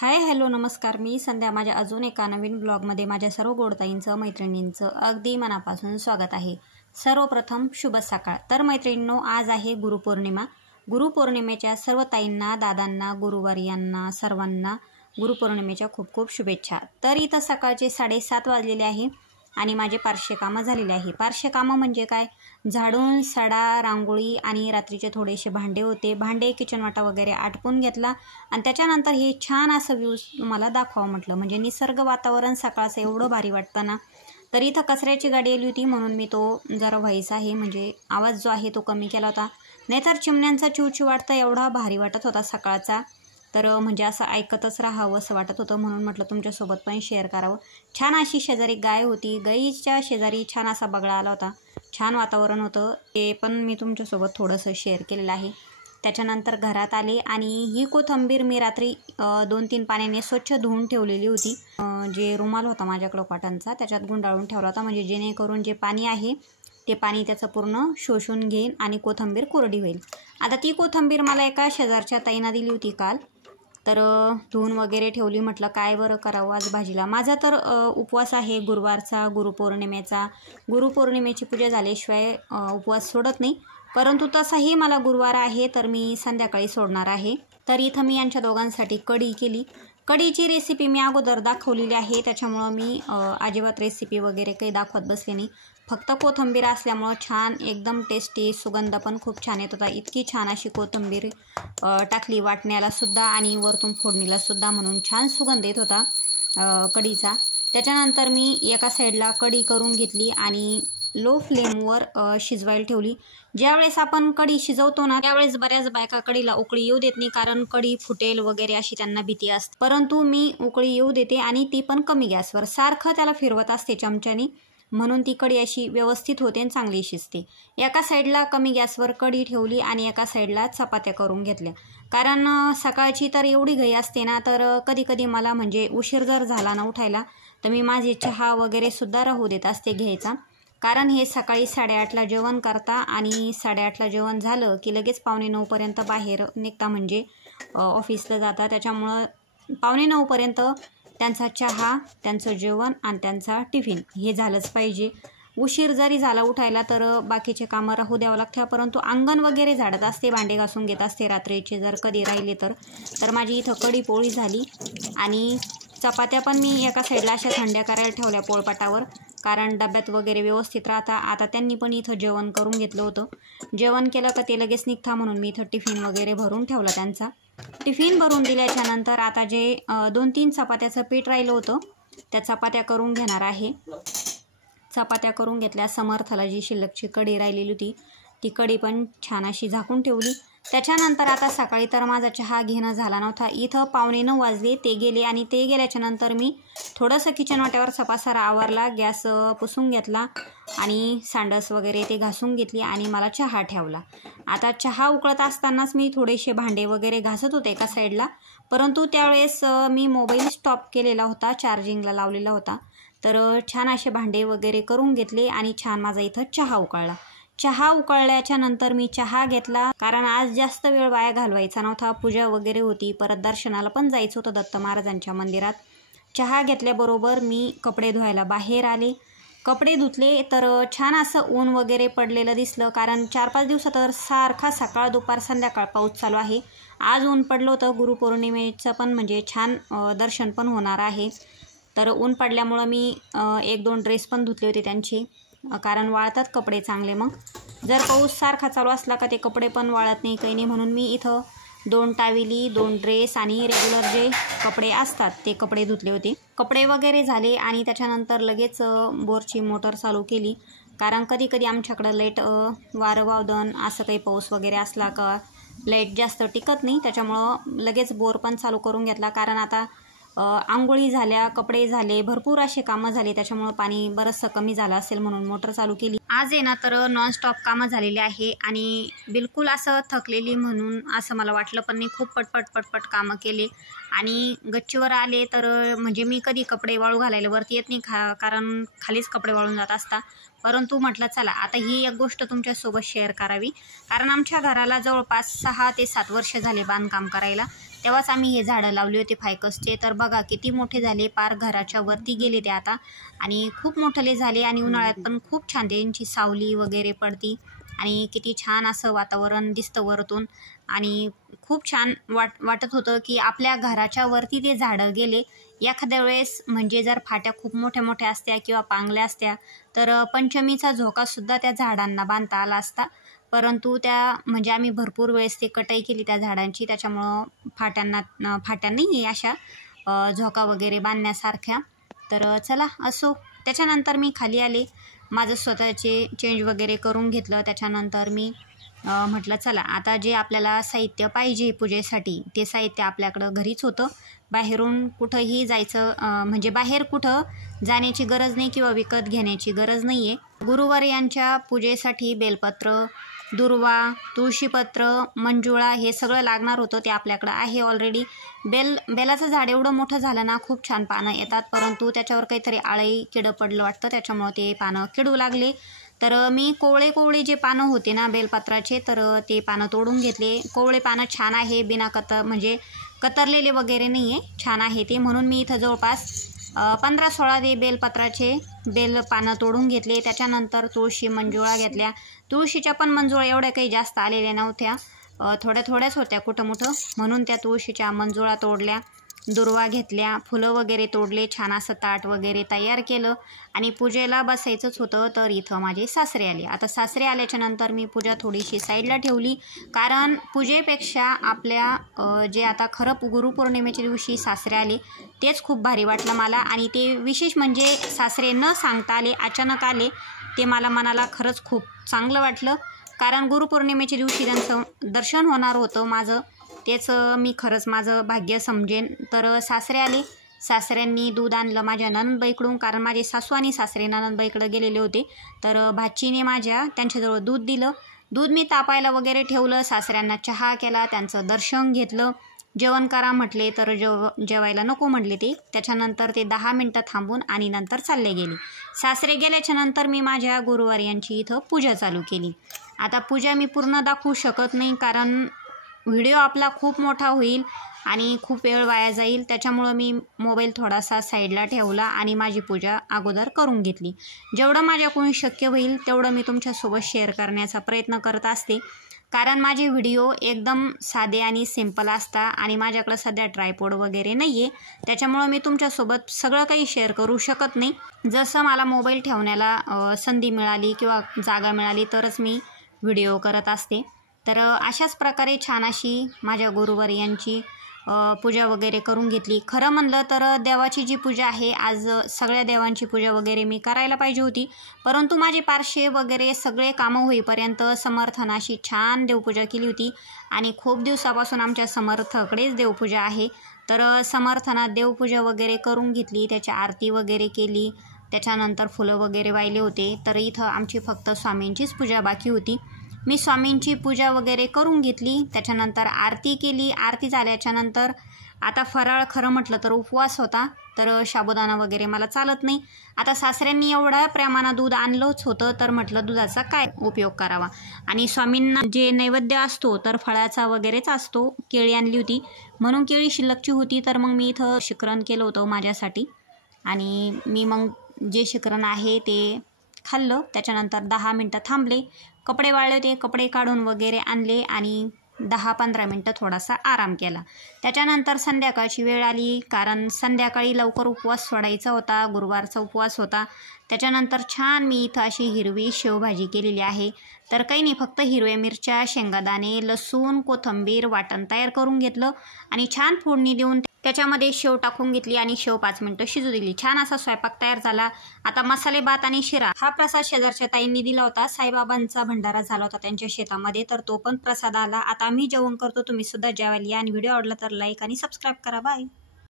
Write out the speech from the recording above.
Hi hello नमस्कार. मी संध्या. माझ्या अजून एका नवीन ब्लॉगमध्ये माझ्या सर्व गोडताईंचं मैत्रिणींचं अगदी मनापासून स्वागत आहे. सर्वप्रथम शुभ सकाळ. तर मैत्रिणींनो, आज आहे गुरुपौर्णिमा. गुरुपौर्णिमेच्या सर्व ताईंना, दादांना, गुरुवर्यांना सर्वांना गुरुपौर्णिमेच्या खूप खूप शुभेच्छा. तर इथं सकाळचे 7:30 वाजलेले आहे आणि माझे पारशे कामं झालेले आहे. पारशे कामं म्हणजे काय, झाडून सडा, रांगोळी आणि रात्रीचे थोडेसे भांडे होते. भांडे, किचन वाटा वगैरे आटपून घेतला आणि त्याच्यानंतर हे छान असं व्ह्यूज तुम्हाला दाखवावं म्हटलं. म्हणजे निसर्ग वातावरण सकाळचं एवढं भारी वाटतं ना. तर इथं कचऱ्याची गाडी आली होती म्हणून मी तो जरा व्हॉइस आहे म्हणजे आवाज जो आहे तो कमी केला होता. नाहीतर चिमण्यांचा चिवचिव वाटतं एवढा भारी वाटत होता सकाळचा. तर म्हणजे असं ऐकतच राहावं असं वाटत होतं म्हणून म्हटलं तुमच्यासोबत पण शेअर करावं. छान अशी शेजारी गाय होती. गाईच्या शेजारी छान असा बगळा आला होता. छान वातावरण होतं. ते पण मी तुमच्यासोबत थोडंसं शेअर केलेलं आहे. त्याच्यानंतर घरात आले आणि ही कोथिंबीर मी रात्री 2-3 पाण्याने स्वच्छ धुवून ठेवलेली होती. जे रुमाल होता माझ्याकडं कॉटनचा त्याच्यात गुंडाळून ठेवला होता, म्हणजे जेणेकरून जे पाणी आहे ते पाणी त्याचं पूर्ण शोषून घेईन आणि कोथिंबीर कोरडी होईल. आता ती कोथिंबीर मला एका शेजारच्या ताईंना दिली होती काल. तर धुवून वगैरे ठेवली. म्हटलं काय बरं करावं आज भाजीला. माझा तर उपवास आहे गुरुवारचा, गुरुपौर्णिमेचा. गुरुपौर्णिमेची पूजा झाल्याशिवाय उपवास सोडत नाही. परंतु तसाही मला गुरुवार आहे तर मी संध्याकाळी सोडणार आहे. तर इथं मी यांच्या दोघांसाठी कढी केली. कढीची रेसिपी मी अगोदर दाखवलेली आहे, त्याच्यामुळं मी अजिबात रेसिपी वगैरे काही दाखवत बसले नाही. फक्त कोथिंबीर असल्यामुळं छान एकदम टेस्टी, सुगंध पण खूप छान येत होता. इतकी छान अशी कोथिंबीर टाकली वाटण्यालासुद्धा आणि वरतून फोडणीलासुद्धा, म्हणून छान सुगंध येत होता कढीचा. त्याच्यानंतर मी एका साईडला कढी करून घेतली आणि लो फ्लेमवर शिजवायला ठेवली. ज्यावेळेस आपण कढी शिजवतो ना त्यावेळेस बऱ्याच बायका कढीला उकळी येऊ देत नाही, कारण कढी फुटेल वगैरे अशी त्यांना भीती असते. परंतु मी उकळी येऊ देते आणि ती पण कमी गॅसवर. सारखं त्याला फिरवत असते चमच्याने, म्हणून ती कढी अशी व्यवस्थित होते आणि चांगली शिजते. एका साईडला कमी गॅसवर कढी ठेवली आणि एका साईडला चपात्या करून घेतल्या. कारण सकाळची तर एवढी घाई असते ना, तर कधी कधी मला म्हणजे उशीर जर झाला ना उठायला तर मी माझे चहा वगैरे सुद्धा राहू देत असते घ्यायचा. कारण हे सकाळी 8:30ला जेवण करता आणि 8:30ला जेवण झालं की लगेच 8:45पर्यंत बाहेर निघता, म्हणजे ऑफिसला जाता. त्याच्यामुळं 8:45पर्यंत त्यांचा चहा, त्यांचं जेवण आणि त्यांचा टिफिन हे झालंच पाहिजे. उशीर जरी झाला उठायला तर बाकीचे कामं राहू द्यावं लागतं. परंतु अंगण वगैरे झाडत असते, भांडे घासून घेत असते रात्रीचे जर कधी राहिले तर माझी इथं कढी पोळी झाली आणि चपात्या पण मी एका साईडला अशा थंड्या करायला ठेवल्या पोळपाटावर, कारण डब्यात वगैरे व्यवस्थित राहता. आता त्यांनी पण इथं जेवण करून घेतलं होतं. जेवण केलं का ते लगेच निघता म्हणून मी इथं टिफिन वगैरे भरून ठेवला त्यांचा. टिफिन भरून दिल्याच्या नंतर आता जे 2-3 चपात्याचं पीठ राहिलं होतं त्या चपात्या करून घेणार आहे. चपात्या करून घेतल्या. समर्थला जी शिल्लकची कढी राहिलेली होती ती कढी पण छान अशी झाकून ठेवली. त्याच्यानंतर आता सकाळी तर माझा चहा घेणं झाला नव्हता. इथं 8:45 वाजले, ते गेले आणि ते गेल्याच्या नंतर मी थोडंसं किचन वाट्यावर सपासारा आवरला, गॅस पुसून घेतला आणि सांडस वगैरे ते घासून घेतली आणि मला चहा ठेवला. आता चहा उकळत असतानाच मी थोडेसे भांडे वगैरे घासत होते एका साईडला. परंतु त्यावेळेस मी मोबाईल स्टॉप केलेला होता, चार्जिंगला लावलेला होता. तर छान असे भांडे वगैरे करून घेतले आणि छान माझा इथं चहा उकळला. चहा उकळल्याच्या नंतर मी चहा घेतला, कारण आज जास्त वेळ वाया घालवायचा नव्हता. पूजा वगैरे होती, परत दर्शनाला पण जायचं होतं दत्त महाराजांच्या मंदिरात. चहा घेतल्याबरोबर मी कपडे धुवायला बाहेर आले. कपडे धुतले तर छान असं ऊन वगैरे पडलेलं दिसलं, कारण 4-5 दिवसात तर सारखा सकाळ दुपार संध्याकाळ पाऊस चालू आहे. आज ऊन पडलं होतं. गुरुपौर्णिमेचं पण म्हणजे छान दर्शन पण होणार आहे. तर ऊन पडल्यामुळं मी 1-2 ड्रेस पण धुतले होते त्यांचे, कारण वाळतात कपडे चांगले. मग जर पाऊस सारखा चालू असला का ते कपडे पण वाळत नाही, काही नाही. म्हणून मी इथं 2 टावेली, 2 ड्रेस आणि रेग्युलर जे कपडे असतात ते कपडे धुतले होते. कपडे वगैरे झाले आणि त्याच्यानंतर लगेच बोरची मोटर चालू केली, कारण कधी कधी आमच्याकडं लाईट वारं वावदन असं काही पाऊस वगैरे असला का लाईट जास्त टिकत नाही. त्याच्यामुळं लगेच बोर पण चालू करून घेतला, कारण आता आंघोळी झाल्या, कपडे झाले, भरपूर असे कामं झाले, त्याच्यामुळं पाणी बरंचसं कमी झालं असेल म्हणून मोटर चालू केली. आज आहे ना तर नॉनस्टॉप कामं झालेली आहे आणि बिलकुल असं थकलेली म्हणून असं मला वाटलं पण नाही. खूप पटपट कामं केले आणि गच्चीवर आले तर म्हणजे मी कधी कपडे वाळू घालायला वरती येत नाही, कारण खालीच कपडे वाळून जात असतात. परंतु म्हटलं चला आता ही एक गोष्ट तुमच्यासोबत शेअर करावी, कारण आमच्या घराला जवळपास 6 ते 7 वर्ष झाले बांधकाम करायला. तेव्हाच आम्ही हे झाडं लावले होते फायकसचे. तर बघा किती मोठे झाले, पार घराच्या वरती गेले ते आता आणि खूप मोठे झाले आणि उन्हाळ्यात पण खूप छान त्यांची सावली वगैरे पडती आणि किती छान असं वातावरण दिसतं वरतून आणि खूप छान वाटत होतं की आपल्या घराच्या वरती ते झाडं गेले. एखाद्या वेळेस म्हणजे जर फाट्या खूप मोठ्या मोठ्या असत्या किंवा पांगल्या असत्या तर पंचमीचा झोकासुद्धा त्या झाडांना बांधता आला असता, परंतु त्या म्हणजे आम्ही भरपूर वेळेस ते कटाई केली त्या झाडांची, त्याच्यामुळं फाट्या नाही अशा झोका वगैरे बांधण्यासारख्या. तर चला असो. त्याच्यानंतर मी खाली आले, माझं स्वतःचे चेंज वगैरे करून घेतलं. त्याच्यानंतर मी म्हटलं चला आता जे आपल्याला साहित्य पाहिजे पूजेसाठी ते साहित्य आपल्याकडं घरीच होतं, बाहेरून कुठंही जायचं म्हणजे बाहेर कुठं जाण्याची गरज नाही किंवा विकत घेण्याची गरज नाही आहे. गुरुवार यांच्या पूजेसाठी बेलपत्र, दुर्वा, तुळशीपत्र, मंजुळा हे सगळं लागणार होतं, ते आपल्याकडं आहे ऑलरेडी. बेलाचं झाड एवढं मोठं झालं ना, खूप छान पानं येतात, परंतु त्याच्यावर काहीतरी आळी किडं पडलं वाटतं, त्याच्यामुळं ते पानं किडू लागले. तर मी कोवळे जे पानं होते ना बेलपत्राचे, तर ते पानं तोडून घेतले. कोवळे पानं छान आहे, बिना म्हणजे कतरलेले वगैरे नाही आहे, छान आहे ते. म्हणून मी इथं जवळपास 15-16 ते बेलपत्राचे पानं तोडून घेतले. त्याच्यानंतर तुळशी मंजुळा घेतल्या. तुळशीच्या पण मंजुळा एवढ्या काही जास्त आलेल्या नव्हत्या, थोड्याच होत्या कुठं मोठं, म्हणून त्या तुळशीच्या मंजुळा तोडल्या. दुर्वा घेतल्या, फुलं वगैरे तोडले, छान असं ताट वगैरे तयार केलं आणि पूजेला बसायचंच होतं. तर इथं माझे सासरे आले. आता सासरे आल्याच्या नंतर मी पूजा थोडीशी साईडला ठेवली, कारण पूजेपेक्षा आपल्या जे आता खरं गुरुपौर्णिमेच्या दिवशी सासरे आले तेच खूप भारी वाटलं मला. आणि ते विशेष म्हणजे सासरे न सांगता आले, अचानक आले, ते मला मनाला खरंच खूप चांगलं वाटलं, कारण गुरुपौर्णिमेच्या दिवशी त्यांचं दर्शन होणार होतं माझं, तेच मी खरंच माझं भाग्य समजेन. तर सासरे आले, सासऱ्यांनी दूध आणलं माझ्या नणंदबाईकडून, कारण माझे सासू आणि सासरे नणंदबाईकडे गेलेले होते. तर भाचीने माझ्या त्यांच्याजवळ दूध दिलं. दूध मी तापायला वगैरे ठेवलं, सासऱ्यांना चहा केला, त्यांचं दर्शन घेतलं. जेवण करा म्हटले तर जेवायला नको म्हटले ते. त्याच्यानंतर ते 10 मिनटं थांबून आणि नंतर चालले गेले. सासरे गेल्याच्या नंतर मी माझ्या गुरुवार यांची इथं पूजा चालू केली. आता पूजा मी पूर्ण दाखवू शकत नाही, कारण व्हिडिओ आपला खूप मोठा होईल आणि खूप वेळ वाया जाईल, त्याच्यामुळं मी मोबाईल थोडासा साईडला ठेवला आणि माझी पूजा अगोदर करून घेतली. जेवढं माझ्याकडून शक्य होईल तेवढं मी तुमच्यासोबत शेअर करण्याचा प्रयत्न करत असते, कारण माझे व्हिडिओ एकदम साधे आणि सिंपल असतात आणि माझ्याकडं सध्या ट्रायपॉड वगैरे नाही आहे, त्याच्यामुळं मी तुमच्यासोबत सगळं काही शेअर करू शकत नाही. जसं मला मोबाईल ठेवण्याला संधी मिळाली किंवा जागा मिळाली तरच मी व्हिडिओ करत असते. तर अशाच प्रकारे छान अशी माझ्या गुरुवार यांची पूजा वगैरे करून घेतली. खरं म्हणलं तर देवाची जी पूजा आहे, आज सगळ्या देवांची पूजा वगैरे मी करायला पाहिजे होती, परंतु माझी पारशे वगैरे सगळे कामं होईपर्यंत समर्थनाशी छान देवपूजा केली होती आणि खूप दिवसापासून आमच्या समर्थकडेच देवपूजा आहे. तर समर्थनात देवपूजा वगैरे करून घेतली, त्याची आरती वगैरे केली, त्याच्यानंतर फुलं वगैरे वाहिले होते. तर इथं आमची फक्त स्वामींचीच पूजा बाकी होती. मी स्वामींची पूजा वगैरे करून घेतली, त्याच्यानंतर आरती केली. आरती झाल्याच्या नंतर आता फराळ खरं म्हटलं तर उपवास होता, तर साबुदाणा वगैरे मला चालत नाही. आता सासऱ्यांनी एवढ्या प्रमाणात दूध आणलंच होतं, तर म्हटलं दुधाचा काय उपयोग करावा, आणि स्वामींना जे नैवेद्य असतो तर फळाचा वगैरेच असतो. केळी आणली होती म्हणून केळी शिल्लकची होती, तर मग मी इथं शिकरण केलं होतं माझ्यासाठी आणि मी मग जे शिकरण आहे ते खाल्लं. त्याच्यानंतर 10 मिनटं थांबले, कपडे वाळले होते, कपडे काढून वगैरे आणले आणि 10-15 मिनटं थोडासा आराम केला. त्याच्यानंतर संध्याकाळची वेळ आली, कारण संध्याकाळी लवकर उपवास सोडायचा होता, गुरुवारचा उपवास होता. त्याच्यानंतर छान मी इथं अशी हिरवी शेवभाजी केलेली आहे. तर काही नाही, फक्त हिरव्या मिरच्या, शेंगादाणे, लसूण, कोथिंबीर वाटण तयार करून घेतलं आणि छान फोडणी देऊन त्याच्यामध्ये शेव टाकून घेतली आणि शेव 5 मिनटं शिजू दिली. छान असा स्वयंपाक तयार झाला. आता मसाले भात आणि शिरा हा प्रसाद शेजारच्या ताईंनी दिला होता. साईबाबांचा भंडारा झाला होता त्यांच्या शेतामध्ये, तर तो पण प्रसाद आला. आता आम्ही जेवण करतो, तुम्ही सुद्धा जेवायला या आणि व्हिडिओ आवडला तर लाईक आणि सबस्क्राईब करा. बाय.